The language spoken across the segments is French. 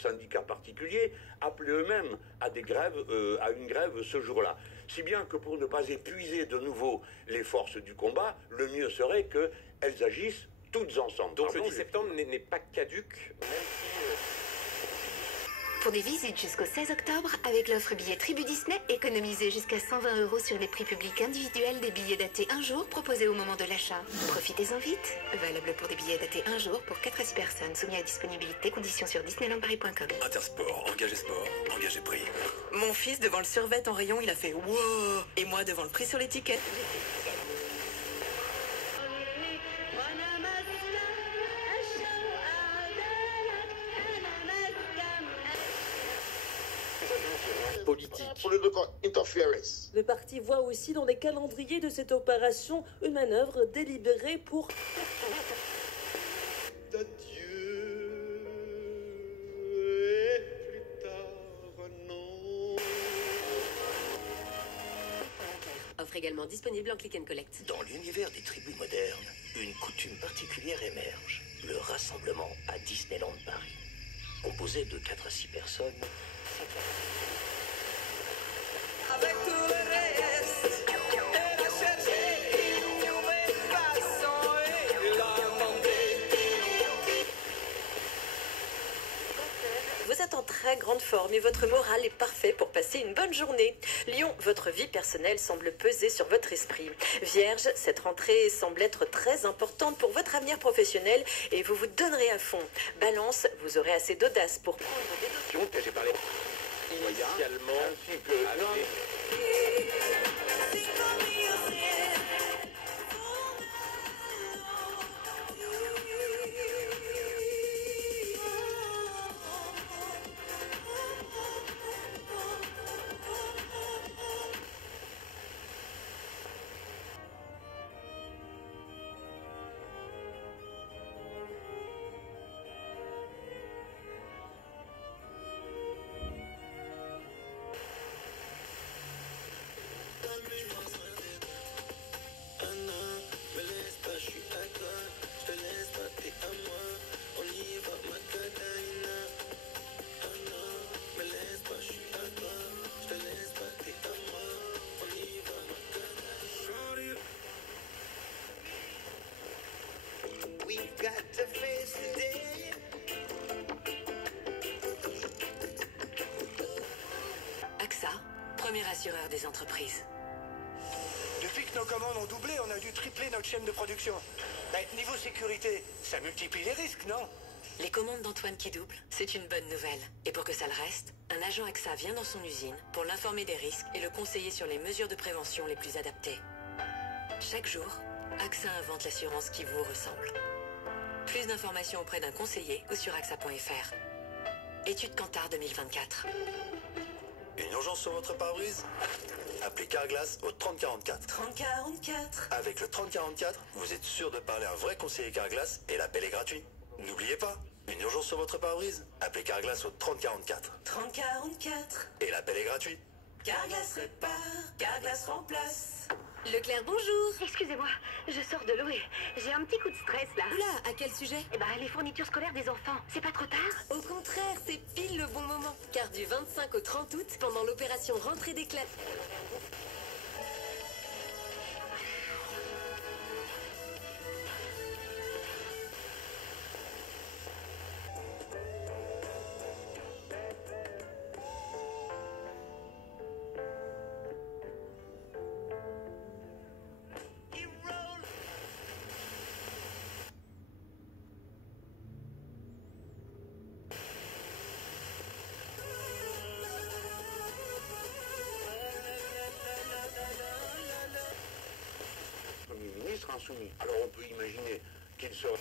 syndicats particuliers appelaient eux-mêmes à des grèves, à une grève ce jour-là. Si bien que pour ne pas épuiser de nouveau les forces du combat, le mieux serait qu'elles agissent toutes ensemble. Donc le 10 septembre n'est pas caduc, même si... Pour des visites jusqu'au 16 octobre, avec l'offre billet Tribu Disney, économisez jusqu'à 120 € sur les prix publics individuels des billets datés un jour proposés au moment de l'achat. Profitez-en vite. Valable pour des billets datés un jour pour 4 à 6 personnes, soumis à disponibilité, conditions sur disneylandparis.com. Intersport, engagez prix. Mon fils devant le survêt en rayon, il a fait wow. Et moi devant le prix sur l'étiquette. politique. Le parti voit aussi dans les calendriers de cette opération une manœuvre délibérée pour... Offre également disponible en click and collect. Dans l'univers des tribus modernes, une coutume particulière émerge, le rassemblement à Disneyland Paris. Composé de 4 à 6 personnes, Avec tout le reste, elle a cherché une nouvelle façon et l'a demandé. Vous êtes en très grande forme et votre moral est parfait pour passer une bonne journée. Lion, votre vie personnelle semble peser sur votre esprit. Vierge, cette rentrée semble être très importante pour votre avenir professionnel et vous vous donnerez à fond. Balance, vous aurez assez d'audace pour prendre des décisions. J'ai parlé initialement ainsi que AXA, premier assureur des entreprises. depuis que nos commandes ont doublé, on a dû tripler notre chaîne de production. Mais niveau sécurité, ça multiplie les risques, non? Les commandes d'Antoine qui doublent, c'est une bonne nouvelle. Et pour que ça le reste, un agent AXA vient dans son usine pour l'informer des risques et le conseiller sur les mesures de prévention les plus adaptées. Chaque jour, AXA invente l'assurance qui vous ressemble. Plus d'informations auprès d'un conseiller ou sur AXA.fr. Étude Kantar 2024. Une urgence sur votre pare-brise? Appelez Carglass au 3044. 3044. Avec le 3044, vous êtes sûr de parler à un vrai conseiller Carglass et l'appel est gratuit. N'oubliez pas, une urgence sur votre pare-brise? Appelez Carglass au 3044. 3044. Et l'appel est gratuit. Carglass répare, Carglass remplace. Leclerc, bonjour. Excusez-moi, je sors de l'eau et j'ai un petit coup de stress là. Oula, à quel sujet? Eh ben, les fournitures scolaires des enfants, c'est pas trop tard? Au contraire, c'est pile le bon moment. Car du 25 au 30 août, pendant l'opération rentrée des classes... insoumis. Alors on peut imaginer qu'il serait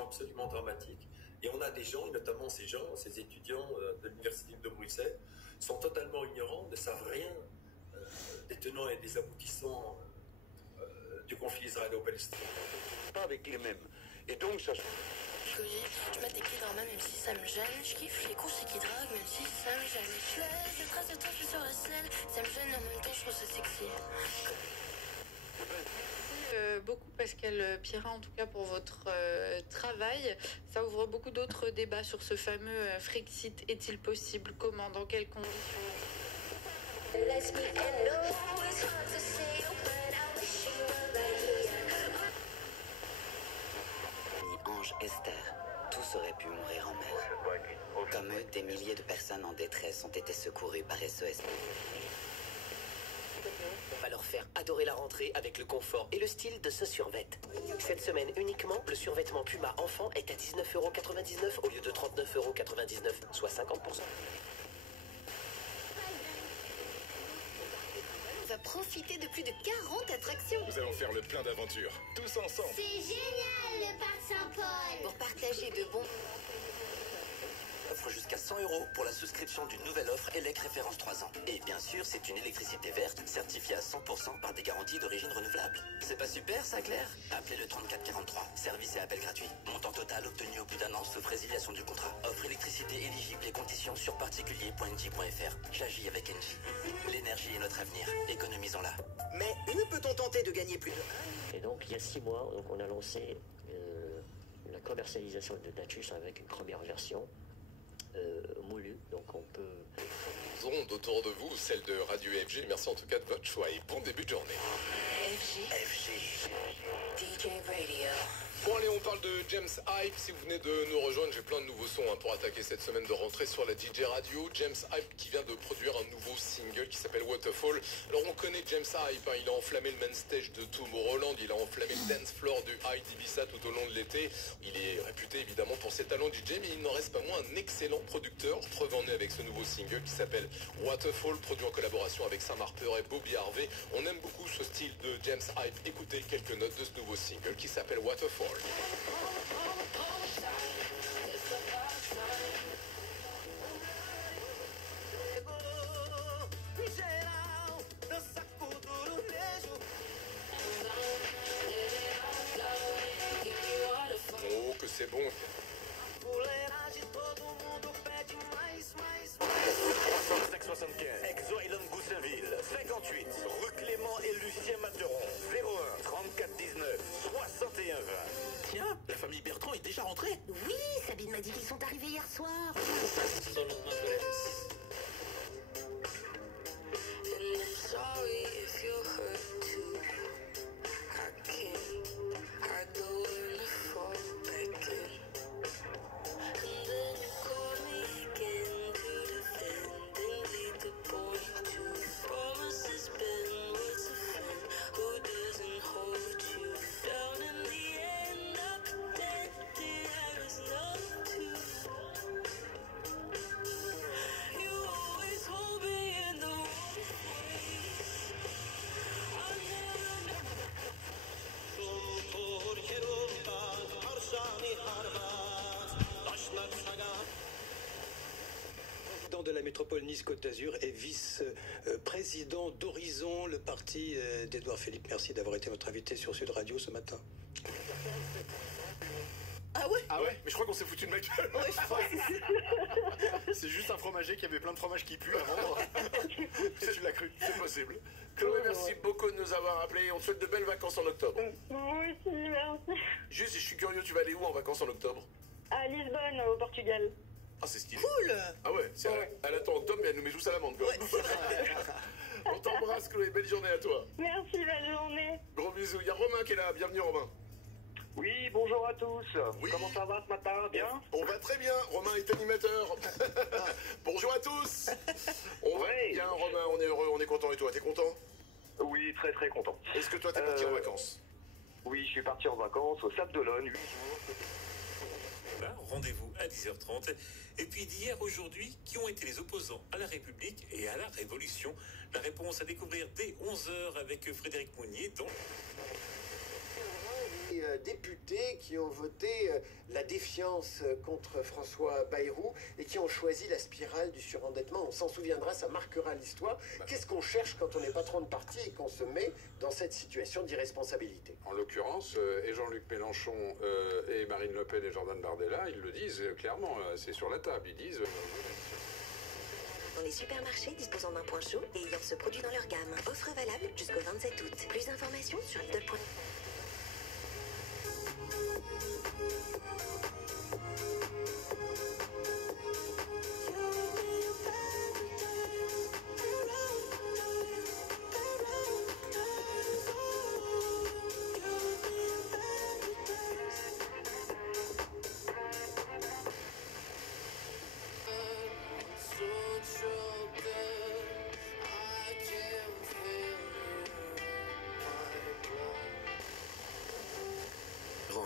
absolument dramatique. Et on a des gens, et notamment ces gens, ces étudiants de l'Université de Bruxelles, sont totalement ignorants, ne savent rien des tenants et des aboutissants du conflit israélo-palestinien. Pas avec les mêmes. Et donc ça... Je mets des clés dans ma même si ça me gêne. Je kiffe les courses qui draguent même si ça me gêne. Je laisse des traces de toi, je suis sur la selle. Ça me gêne en même temps, je trouve ça sexy. beaucoup Pascal Pierrat, en tout cas pour votre travail. Ça ouvre beaucoup d'autres débats sur ce fameux Frexit. Est-il possible? Comment? Dans quelles conditions? Ange Esther, tous auraient pu mourir en mer. Comme eux, des milliers de personnes en détresse ont été secourues par SOS. On va leur faire adorer la rentrée avec le confort et le style de ce survêt. Cette semaine uniquement, le survêtement Puma enfant est à 19,99 € au lieu de 39,99 €, soit 50%. On va profiter de plus de 40 attractions. Nous allons faire le plein d'aventures, tous ensemble. C'est génial le parc Saint-Paul. Pour partager de bons... Offre jusqu'à 100 € pour la souscription d'une nouvelle offre ELEC référence 3 ans. Et bien sûr, c'est une électricité verte certifiée à 100% par des garanties d'origine renouvelable. C'est pas super ça, Claire? Appelez le 3443. Service et appel gratuit. Montant total obtenu au bout d'un an sauf résiliation du contrat. Offre électricité éligible et conditions sur particulier.engie.fr. J'agis avec Engie. L'énergie est notre avenir. Économisons-la. Mais où peut-on tenter de gagner plus de... Et donc, il y a 6 mois, donc, on a lancé la commercialisation de Datus avec une première version. Moulu, donc on peut... Ondes autour de vous, celle de Radio FG. Merci en tout cas de votre choix et bon début de journée. FG. DJ Radio. Bon allez, on parle de James Hype. Si vous venez de nous rejoindre, j'ai plein de nouveaux sons pour attaquer cette semaine de rentrée sur la DJ Radio. James Hype qui vient de produire un nouveau single qui s'appelle Waterfall. Alors on connaît James Hype, hein, il a enflammé le main stage de Tomorrowland, il a enflammé le dance floor du High d'Ibiza tout au long de l'été. Il est réputé évidemment pour ses talents DJ, mais il n'en reste pas moins un excellent producteur. Preuve en est avec ce nouveau single qui s'appelle Waterfall, produit en collaboration avec Sam Harper et Bobby Harvey. On aime beaucoup ce style de James Hype. Écoutez quelques notes de ce nouveau single qui s'appelle Waterfall. Oh, que c'est bon. Exo Island Goussainville, 58, rue Clément et Lucien Materon, 01 34 19 61 20. Tiens, la famille Bertrand est déjà rentrée. Oui, Sabine m'a dit qu'ils sont arrivés hier soir. De la métropole Nice-Côte d'Azur et vice-président d'Horizon, le parti d'Edouard Philippe. Merci d'avoir été notre invité sur Sud Radio ce matin. Ah ouais? Ah ouais? Mais je crois qu'on s'est foutu de ma gueule. Ouais, je pense. C'est juste un fromager qui avait plein de fromages qui puent à vendre. Tu l'as cru, c'est possible. Chloé, merci beaucoup de nous avoir appelés. On te souhaite de belles vacances en octobre. Moi aussi, merci. Juste, je suis curieux, tu vas aller où en vacances en octobre? À Lisbonne, au Portugal. Ah, c'est stylé. Cool. Ah ouais, elle attend octobre, mais elle nous met tous à l'amende, quoi. Ouais, c'est vrai. On t'embrasse, Chloé. Belle journée à toi. Merci, belle journée. Gros bisous. Il y a Romain qui est là. Bienvenue, Romain. Oui, bonjour à tous. Oui. Comment ça va ce matin? Bien? On va très bien. Romain est animateur. Bonjour à tous. On va bien, Romain. On est heureux, on est content. Et toi, t'es content? Oui, très très content. Est-ce que toi, t'es parti en vacances? Oui, je suis parti en vacances au Sable d'Olonne, 8 jours. Rendez-vous à 10h30. Et puis d'hier, aujourd'hui, qui ont été les opposants à la République et à la Révolution? La réponse à découvrir dès 11h avec Frédéric Mounier dans... Députés qui ont voté la défiance contre François Bayrou et qui ont choisi la spirale du surendettement. On s'en souviendra, ça marquera l'histoire. Qu'est-ce qu'on cherche quand on est patron de parti et qu'on se met dans cette situation d'irresponsabilité? En l'occurrence, et Jean-Luc Mélenchon et Marine Le Pen et Jordan Bardella, ils le disent clairement, c'est sur la table, ils disent... Dans les supermarchés disposant d'un point chaud et ayant ce produit dans leur gamme. Offre valable jusqu'au 27 août. Plus d'informations sur Lidl.fr.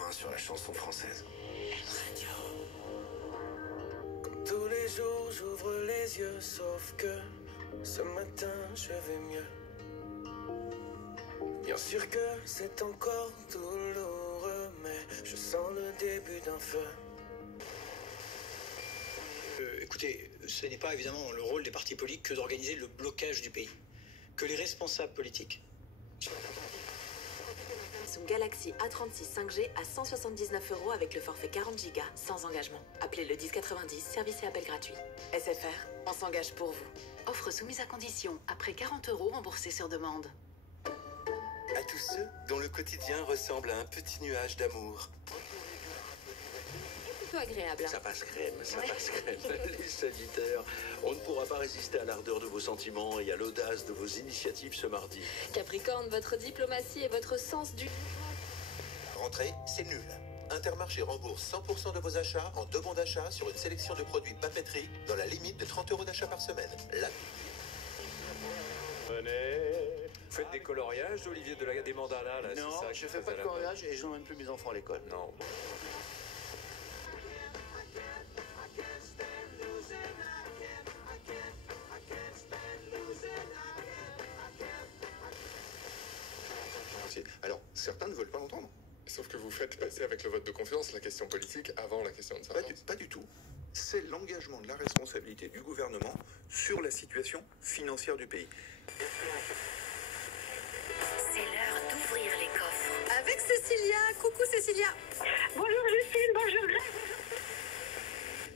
1 sur la chanson française. Tous les jours j'ouvre les yeux, sauf que ce matin je vais mieux. Bien sûr que c'est encore douloureux, mais je sens le début d'un feu. Écoutez, ce n'est pas évidemment le rôle des partis politiques que d'organiser le blocage du pays. Que les responsables politiques. Samsung Galaxy A36 5G à 179 € avec le forfait 40 Go sans engagement. Appelez le 1090, service et appel gratuit. SFR, on s'engage pour vous. Offre soumise à condition, après 40 € remboursés sur demande. À tous ceux dont le quotidien ressemble à un petit nuage d'amour. Plutôt agréable. Ça passe crème, ça passe crème. Les Sagittaires, on ne pourra pas résister à l'ardeur de vos sentiments et à l'audace de vos initiatives ce mardi. Capricorne, votre diplomatie et votre sens du... Rentrée, c'est nul. Intermarché rembourse 100% de vos achats en 2 bons d'achat sur une sélection de produits papeterie dans la limite de 30 € d'achat par semaine. Venez. Faites des coloriages, Olivier, des mandalas, là. Non, c'est ça je fais pas de coloriage et je n'emmène plus mes enfants à l'école. Non. Alors, certains ne veulent pas l'entendre. Sauf que vous faites passer avec le vote de confiance la question politique avant la question de savoir. Pas du tout. C'est l'engagement de la responsabilité du gouvernement sur la situation financière du pays. C'est l'heure d'ouvrir les coffres. Avec Cécilia. Coucou Cécilia. Bonjour Justine, bonjour Greg.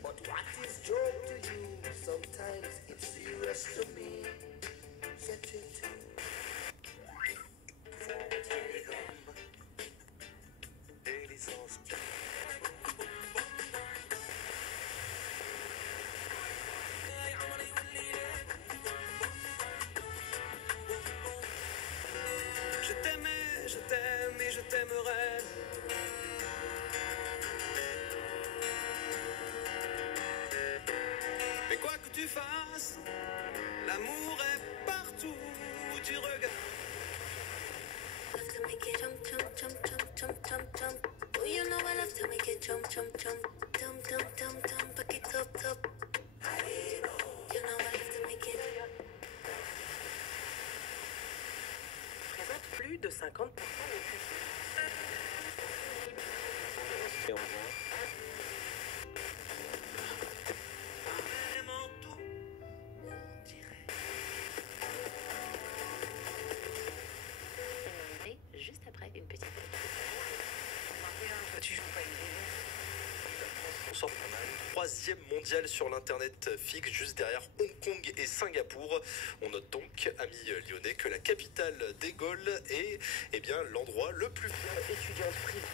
But what is joy to you? Sometimes it's serious to me. Get it? Je t'aimais, je t'aime et je t'aimerai. Mais quoi que tu fasses, l'amour est partout où tu regardes. Love to make it jump, jump, jump, jump, jump, jump, jump. Oh, you know I love to make it jump, jump, jump, jump, jump, jump, jump, back it up, top. You know I love to make it. Présente plus de 50% Et on voit. Juste après une petite... Tu joues pas une On sort pas mal. 3e mondial sur l'internet fixe, juste derrière Hong Kong et Singapour. On note donc, amis lyonnais, que la capitale des Gaules est bien l'endroit le plus étudiante privée.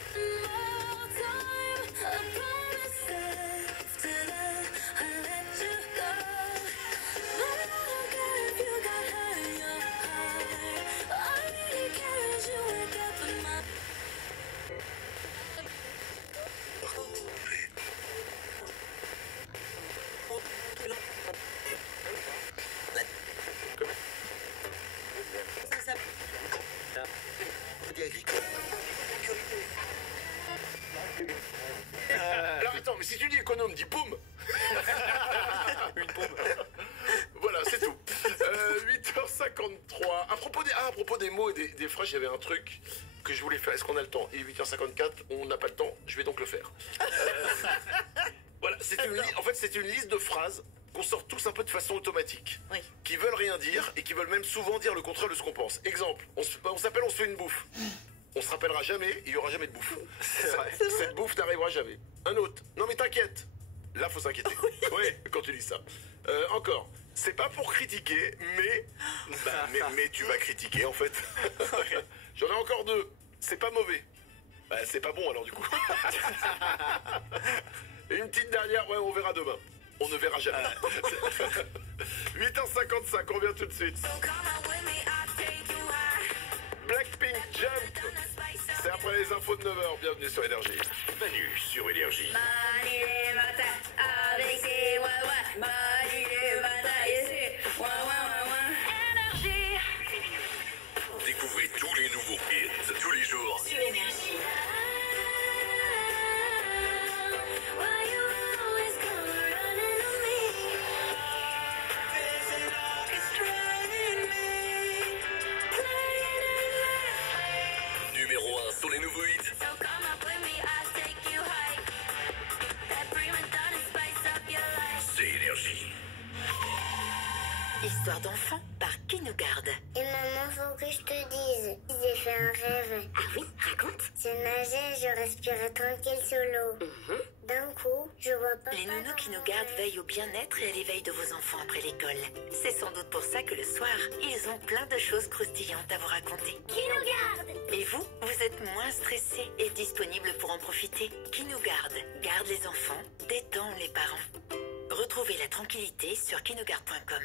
Alors attends, mais si tu dis économe, dis boum. Une bombe. Voilà, c'est tout. 8h53. À propos des mots et des phrases, j'avais un truc que je voulais faire. Est-ce qu'on a le temps? Il est 8h54, on n'a pas le temps, je vais donc le faire. Voilà, en fait, c'est une liste de phrases qu'on sort tous un peu de façon automatique, qui veulent rien dire et qui veulent même souvent dire le contraire de ce qu'on pense. Exemple, on s'appelle, on se fait une bouffe. On se rappellera jamais, il n'y aura jamais de bouffe. Cette bouffe n'arrivera jamais. Un autre, non mais t'inquiète. Là, faut s'inquiéter. Oui, quand tu dis ça. Encore, c'est pas pour critiquer, mais tu vas critiquer en fait. J'en ai encore 2. C'est pas mauvais. Bah, c'est pas bon alors du coup. Et une petite dernière, ouais, on verra demain. On ne verra jamais. 8h55, on revient tout de suite. Blackpink Jump. C'est après les infos de 9h. Bienvenue sur Énergie. Manu sur Énergie. Découvrez tous les nouveaux hits tous les jours. Sur Énergie. histoires d'enfants par Kinogard. Et maman, faut que je te dise, j'ai fait un rêve. Ah oui, raconte. Je nageais, je respirais tranquille sous l'eau. D'un coup, je vois pas. Les nounous Kinogard veillent au bien-être et à l'éveil de vos enfants après l'école. C'est sans doute pour ça que le soir, ils ont plein de choses croustillantes à vous raconter. Kinogard! Et vous, vous êtes moins stressé et disponible pour en profiter. Kinogard garde les enfants, détend les parents. Retrouvez la tranquillité sur kinogard.com.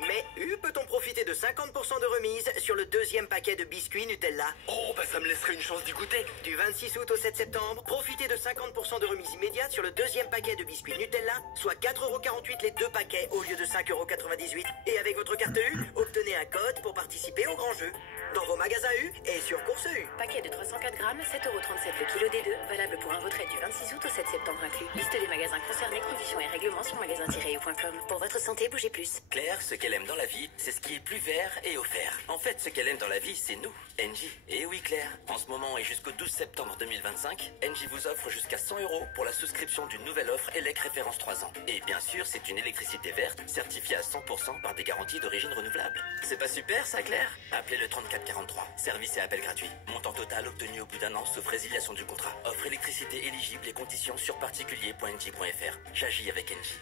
Mais peut-on profiter de 50% de remise sur le deuxième paquet de biscuits Nutella? Oh, bah ça me laisserait une chance d'y goûter. Du 26 août au 7 septembre, profitez de 50% de remise immédiate sur le deuxième paquet de biscuits Nutella, soit 4,48€ les deux paquets au lieu de 5,98€. Et avec votre carte U, obtenez un code pour participer au grand jeu. Dans vos magasins U et sur Course U. Paquet de 304 grammes, 7,37€ le kilo des deux, valable pour un retrait du 26 août au 7 septembre inclus. Liste des magasins concernés, conditions et règlements sur magasin-u.com. Pour votre santé, bougez plus. Claire, ce qu'elle aime dans la vie, c'est ce qui est plus vert et offert. En fait, ce qu'elle aime dans la vie, c'est nous, Engie. Et oui, Claire, en ce moment et jusqu'au 12 septembre 2025, Engie vous offre jusqu'à 100€ pour la souscription d'une nouvelle offre ELEC référence 3 ans. Et bien sûr, c'est une électricité verte certifiée à 100% par des garanties d'origine renouvelable. C'est pas super, ça, Claire? Appelez le 3443. Service et appel gratuit. Montant total obtenu au bout d'un an sauf résiliation du contrat. Offre électricité éligible et conditions sur particulier.engie.fr. J'agis avec Engie.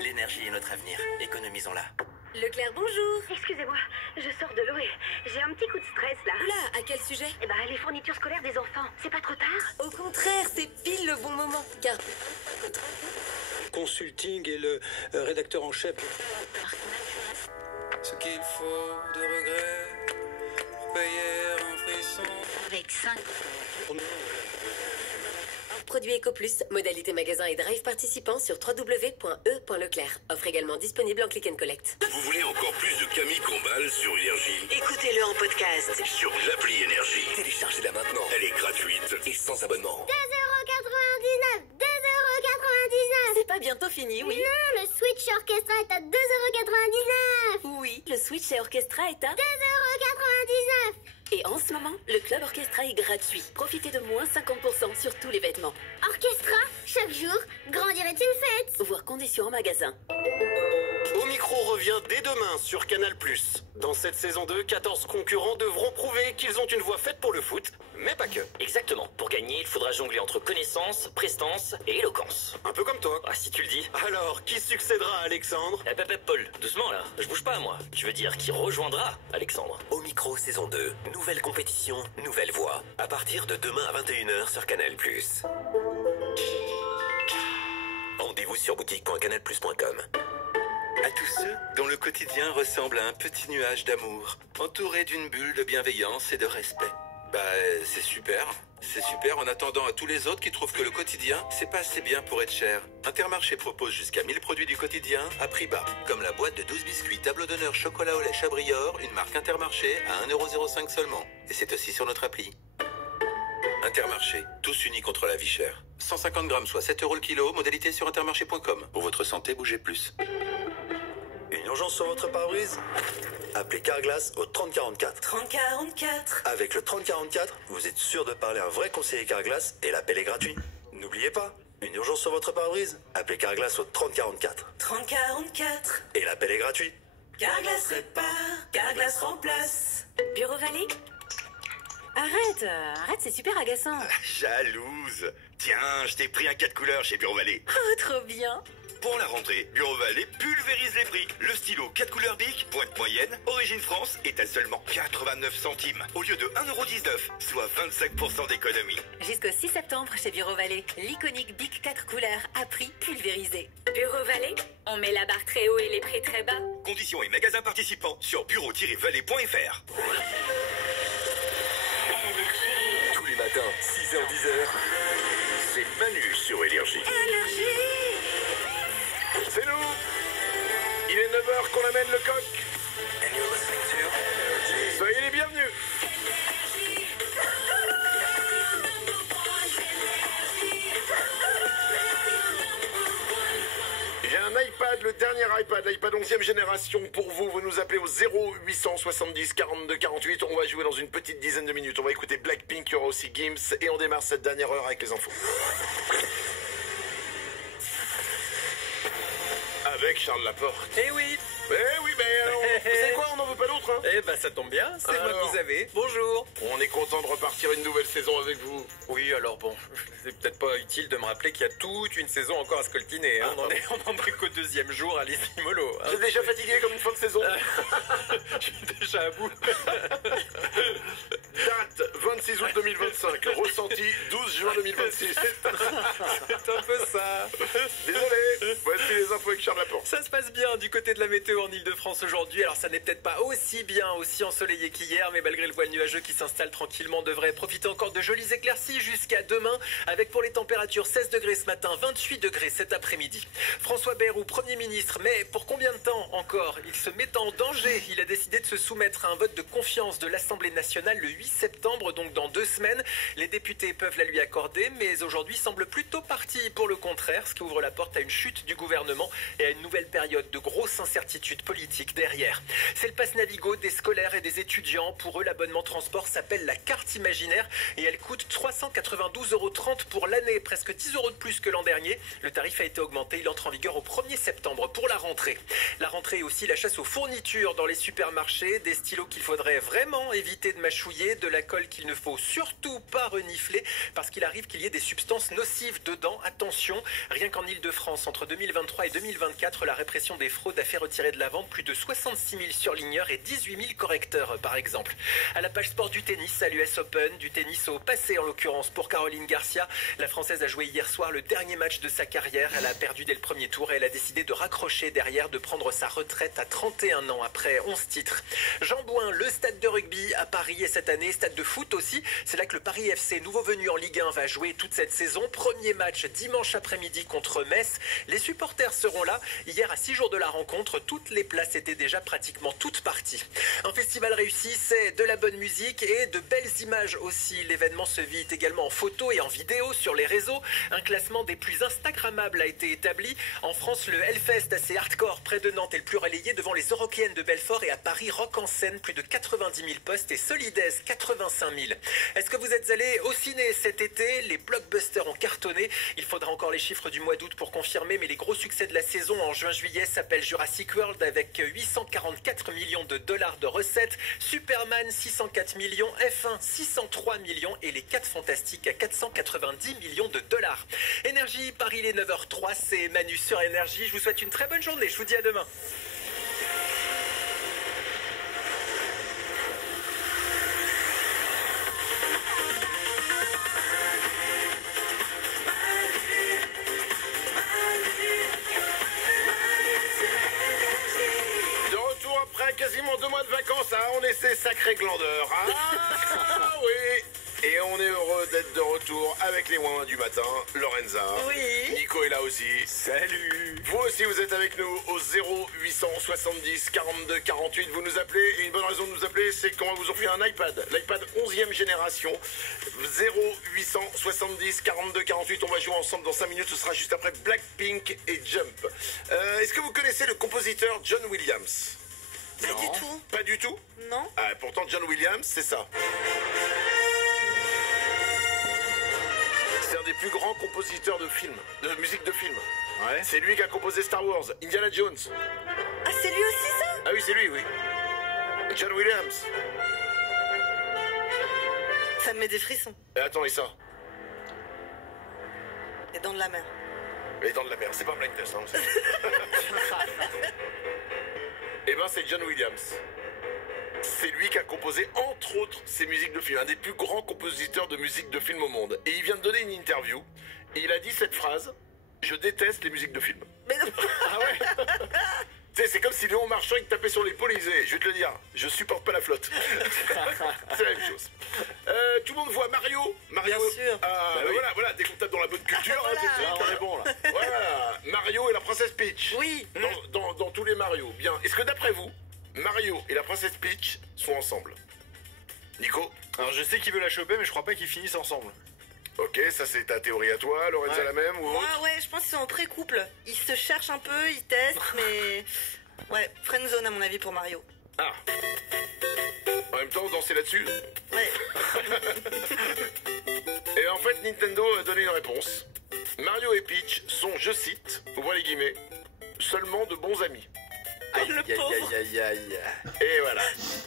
L'énergie est notre avenir. Économisons-la. Leclerc, bonjour. Excusez-moi, je sors de l'eau et j'ai un petit coup de stress là. Oula, à quel sujet? Eh ben, les fournitures scolaires des enfants. C'est pas trop tard? Au contraire, c'est pile le bon moment. Car Consulting et le rédacteur en chef. Ce qu'il faut de regrets pour payer un frisson. avec 5 produits EcoPlus, modalité magasin et drive participant sur www.e.leclerc. Offre également disponible en click and collect. Vous voulez encore plus de Camille Combal sur Énergie? Écoutez-le en podcast Sur l'appli Énergie. Téléchargez-la maintenant. Elle est gratuite et sans abonnement. 2,99€! 2,99€! C'est pas bientôt fini, oui? Non, le Switch Orchestra est à 2,99€! Oui, le Switch et Orchestra est à 2,99€! Et en ce moment, le Club Orchestra est gratuit. Profitez de moins 50% sur tous les vêtements. Orchestra, chaque jour, grandir est une fête! Voir conditions en magasin. Au micro revient dès demain sur Canal+. Dans cette saison 2, 14 concurrents devront prouver qu'ils ont une voix faite pour le foot, mais pas que. Exactement. Pour gagner, il faudra jongler entre connaissance, prestance et éloquence. Un peu comme toi. Ah, si tu le dis. Alors, qui succédera à Alexandre? Paul, doucement là. Je bouge pas, moi. Tu veux dire qui rejoindra Alexandre? Au micro saison 2, nouvelle compétition, nouvelle voix. À partir de demain à 21h sur Canal+. Rendez-vous sur boutique.canalplus.com. À tous ceux dont le quotidien ressemble à un petit nuage d'amour, entouré d'une bulle de bienveillance et de respect. C'est super. C'est super en attendant à tous les autres qui trouvent que le quotidien, c'est pas assez bien pour être cher. Intermarché propose jusqu'à 1000 produits du quotidien à prix bas. Comme la boîte de 12 biscuits tableau d'honneur chocolat au lait Chabrior, une marque Intermarché à 1,05€ seulement. Et c'est aussi sur notre appli. Intermarché, tous unis contre la vie chère. 150 grammes, soit 7€ le kilo, modalité sur intermarché.com. Pour votre santé, bougez plus. Une urgence sur votre pare-brise? Appelez Carglass au 3044. 3044. Avec le 3044, vous êtes sûr de parler à un vrai conseiller Carglass et l'appel est gratuit. N'oubliez pas, une urgence sur votre pare-brise? Appelez Carglass au 3044. 3044. Et l'appel est gratuit. Carglass répare, Carglass remplace. Bureau Vallée? Arrête, c'est super agaçant. Jalouse. Tiens, je t'ai pris un 4 couleurs chez Bureau Vallée. Oh, trop bien. Pour la rentrée, Bureau Vallée pulvérise les prix. Le stylo 4 couleurs Bic, boîte moyenne, origine France, est à seulement 89 centimes, au lieu de 1,19€, soit 25% d'économie. Jusqu'au 6 septembre chez Bureau Vallée, l'iconique Bic 4 couleurs à prix pulvérisé. Bureau Vallée, on met la barre très haut et les prix très bas. Conditions et magasins participants sur bureau-vallée.fr. Tous les matins, 6h-10h, C'est Manu sur Énergie. C'est nous. Il est 9h qu'on amène le coq. Soyez les bienvenus. J'ai un iPad, le dernier iPad, l'iPad 11e génération pour vous. Vous nous appelez au 0870 42 48. On va jouer dans une petite dizaine de minutes. On va écouter Blackpink, il y aura aussi Gims et on démarre cette dernière heure avec les infos. Avec Charles Laporte. Eh oui, oui, mais alors, vous savez quoi, on n'en veut pas d'autres, hein. Eh ben ça tombe bien, c'est moi Alors, que vous avez. Bonjour. On est content de repartir une nouvelle saison avec vous. Oui, alors bon, c'est peut-être pas utile de me rappeler qu'il y a toute une saison encore à scoltiner. Hein. On en est qu'au 2e jour, allez-y mollo. Hein. Vous êtes déjà fatigué comme une fin de saison. Je suis déjà à bout. Date 26 août 2025, ressenti 12 juin 2026. C'est un peu ça. Désolé, voici les infos avec Charles Laporte. Ça se passe bien du côté de la météo en Ile-de-France aujourd'hui. Alors ça n'est peut-être pas aussi bien, aussi ensoleillé qu'hier, mais malgré le voile nuageux qui s'installe tranquillement, on devrait profiter encore de jolies éclaircies jusqu'à demain, avec pour les températures 16 degrés ce matin, 28 degrés cet après-midi. François Bayrou, Premier ministre, mais pour combien de temps encore? Il se met en danger. Il a décidé de se soumettre à un vote de confiance de l'Assemblée nationale le 8 septembre, donc dans 2 semaines. Les députés peuvent la lui accorder, mais aujourd'hui semble plutôt parti pour le contraire, ce qui ouvre la porte à une chute du gouvernement et à une nouvelle période de grosse incertitude politique derrière. C'est le pass Navigo des scolaires et des étudiants. Pour eux, l'abonnement transport s'appelle la carte imaginaire et elle coûte 392,30 € pour l'année, presque 10 € de plus que l'an dernier. Le tarif a été augmenté, il entre en vigueur au 1er septembre pour la rentrée. La rentrée est aussi la chasse aux fournitures dans les supermarchés, des stylos qu'il faudrait vraiment éviter de mâchouiller, de la colle qu'il ne faut surtout pas renifler parce qu'il arrive qu'il y ait des substances nocives dedans. Attention, rien qu'en Ile-de-France, entre 2023 et 2024, la répression des fraudes a fait retirer de la vente plus de 66 000 surligneurs et 18 000 correcteurs, par exemple. À la page sport du tennis, à l'US Open, du tennis au passé en l'occurrence pour Caroline Garcia. La Française a joué hier soir le dernier match de sa carrière. Elle a perdu dès le premier tour et elle a décidé de raccrocher derrière, de prendre sa retraite à 31 ans après 11 titres. Jean Bouin, le stade de rugby à Paris et cette année, stade de foot aussi. C'est là que le Paris FC, nouveau venu en Ligue 1, va jouer toute cette saison. Premier match dimanche après-midi contre Metz. Les supporters seront là. Hier, à 6 jours de la rencontre, toutes les places étaient déjà pratiquement toutes parties. Un festival réussi, c'est de la bonne musique et de belles images aussi. L'événement se vit également en photo et en vidéo sur les réseaux. Un classement des plus instagrammables a été établi. En France, le Hellfest, assez hardcore près de Nantes, est le plus relayé devant les Eurokéennes de Belfort, et à Paris, Rock en scène, plus de 90 000 postes, et Solidays, 85 000. Est-ce que vous êtes allés au ciné cet été? Les blockbusters ont cartonné. Il faudra encore les chiffres du mois d'août pour confirmer, mais les gros succès de la saison en juin-juillet s'appellent Jurassic World avec 844 millions de dollars de recettes, Superman 604 millions, F1 603 millions et les 4 Fantastiques à 490 millions de dollars. Énergie, Paris, les 9h03, c'est Manu sur Énergie. Je vous souhaite une très bonne journée. Je vous dis à demain. Quasiment 2 mois de vacances, hein, on est ces sacrés glandeurs. Ah oui. Et on est heureux d'être de retour avec les moins du matin. Lorenza. Oui. Nico est là aussi. Salut. Vous aussi, vous êtes avec nous au 0870 42 48. Vous nous appelez, et une bonne raison de nous appeler, c'est qu'on va vous offrir un iPad. L'iPad 11e génération. 0870 42 48. On va jouer ensemble dans 5 minutes. Ce sera juste après Blackpink et Jump. Est-ce que vous connaissez le compositeur John Williams? Pas du tout. Pas du tout? Non. Ah, pourtant, John Williams, c'est ça. C'est un des plus grands compositeurs de films, de musique de film. Ouais. C'est lui qui a composé Star Wars, Indiana Jones. Ah, c'est lui aussi ça? Ah oui, c'est lui, oui. John Williams. Ça me met des frissons. Et attends, et ça? Les dents de la mer. Les dents de la mer, c'est pas un blind test, hein. Eh ben, c'est John Williams. C'est lui qui a composé, entre autres, ses musiques de film. Un des plus grands compositeurs de musique de film au monde. Et il vient de donner une interview. Et il a dit cette phrase: je déteste les musiques de film. Mais non. Ah ouais. Tu sais, c'est comme si Léon Marchand il te tapait sur l'épaule et il disait: je vais te le dire, je supporte pas la flotte. C'est la même chose. Tout le monde voit Mario. Mario. Bien sûr. Bah oui. Voilà, dès qu'on tape dans la bonne culture, Voilà. tout de suite, on est bon là. Voilà, Mario et la princesse Peach. Oui. Dans tous les Mario. Bien. Est-ce que d'après vous, Mario et la princesse Peach sont ensemble? Nico? Alors je sais qu'il veut la choper, mais je crois pas qu'ils finissent ensemble. Ok, ça c'est ta théorie à toi, Lorenza, la même ou autre? Ouais, je pense qu'ils sont en pré-couple. Ils se cherchent un peu, ils testent, mais... Ouais, friendzone à mon avis pour Mario. Ah. En même temps, danser là-dessus? Ouais. Et en fait, Nintendo a donné une réponse. Mario et Peach sont, je cite, ouvrez les guillemets, seulement de bons amis. Aïe, aïe, aïe, aïe. Et voilà.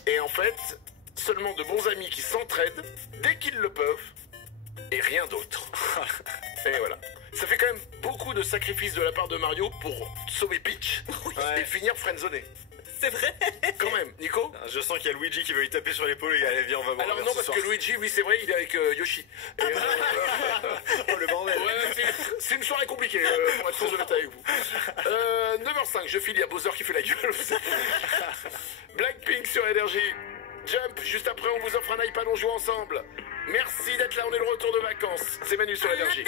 Et en fait, seulement de bons amis qui s'entraident dès qu'ils le peuvent, et rien d'autre. Et voilà. Ça fait quand même beaucoup de sacrifices de la part de Mario pour sauver Peach et finir friendzoné. C'est vrai. Quand même, Nico. Je sens qu'il y a Luigi qui veut lui taper sur l'épaule et allez, viens, on va voir. Alors non, parce que Luigi, oui, c'est vrai, il est avec Yoshi. Et, oh, le bordel. Ouais, c'est une soirée compliquée, pour être honnête avec vous. 9h05, je file, il y a Bowser qui fait la gueule. Blackpink sur Énergie. Jump, juste après, on vous offre un iPad, on joue ensemble. Merci d'être là, on est le retour de vacances. C'est Manu sur Énergie.